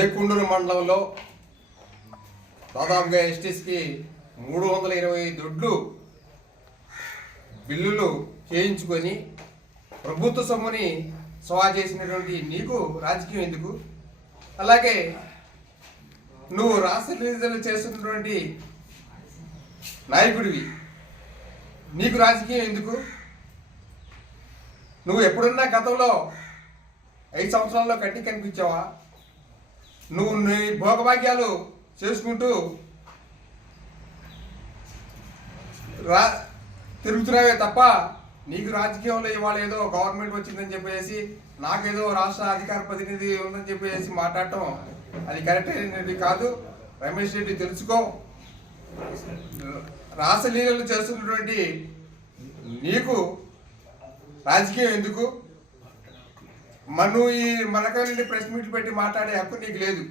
ఏకుండూరు మండలంలో దాదాపుగా ఎస్టీస్కి మూడు వందల ఇరవై దొడ్లు బిల్లులు చేయించుకొని ప్రభుత్వ సొమ్ముని సవా చేసినటువంటి నీకు రాజకీయం ఎందుకు? అలాగే నువ్వు రాష్ట్ర రిలీజులు చేస్తున్నటువంటి నాయకుడివి. నీకు రాజకీయం ఎందుకు? నువ్వు ఎప్పుడున్నా గతంలో ఐదు సంవత్సరాల్లో కట్టి కనిపించావా? నువ్వు నీ భోగభాగ్యాలు చేసుకుంటూ రా తిరుగుతున్నావే తప్ప నీకు రాజకీయంలో ఇవాళ ఏదో గవర్నమెంట్ వచ్చిందని చెప్పేసి నాకేదో రాష్ట్ర అధికార ప్రతినిధి ఉందని చెప్పేసి మాట్లాడటం అది కరెక్ట్ అయినది కాదు. రమేష్ రెడ్డి తెలుసుకో. రాసలీలలు చేస్తున్నటువంటి నీకు రాజకీయం ఎందుకు? మను ఈ మనక ప్రెస్ మీట్లు పెట్టి మాట్లాడే హక్కు నీకు లేదు.